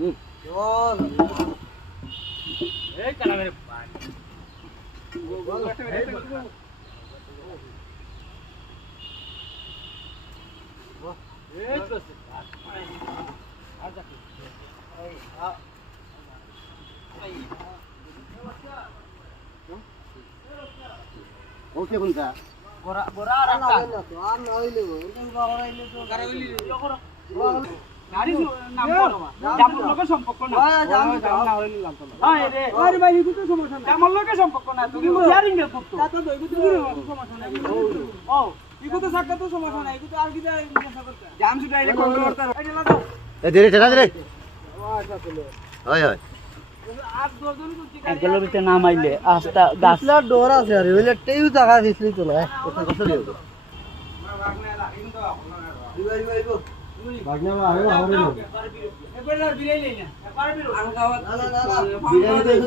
এই কালামের ওকে কোনটা বড়া বড়া আর একটা আর না হইলে ওটা বড় হইলে তো গাড়ি হইলি গাড়ি নাম করো জামর লোকের সম্পর্ক না জাম না হইলি নাম করো আয় রে আরে ভাই ইগু তো সমস্যা না জামর লোকের সম্পর্ক না তুমি শেয়ারিং এর করতে তা তো ইগু তো সমস্যা না ও ইগু তো সাক্কা তো সমস্যা না ইগু তো আর কি দা জাম সুটাইলে কোন করতে এটা লাগাও এ ধীরে ঠেলা ধীরে হয় হয় একগুলোর ভিতরে নাম আইলে আস্তা গাছলা ডোর আছে আর ওইলে টেউ জায়গা দিছলি তো না কথা কথা লিও বাগনা আরে আরে একবার বিরাই লই না একবার বিরো না না না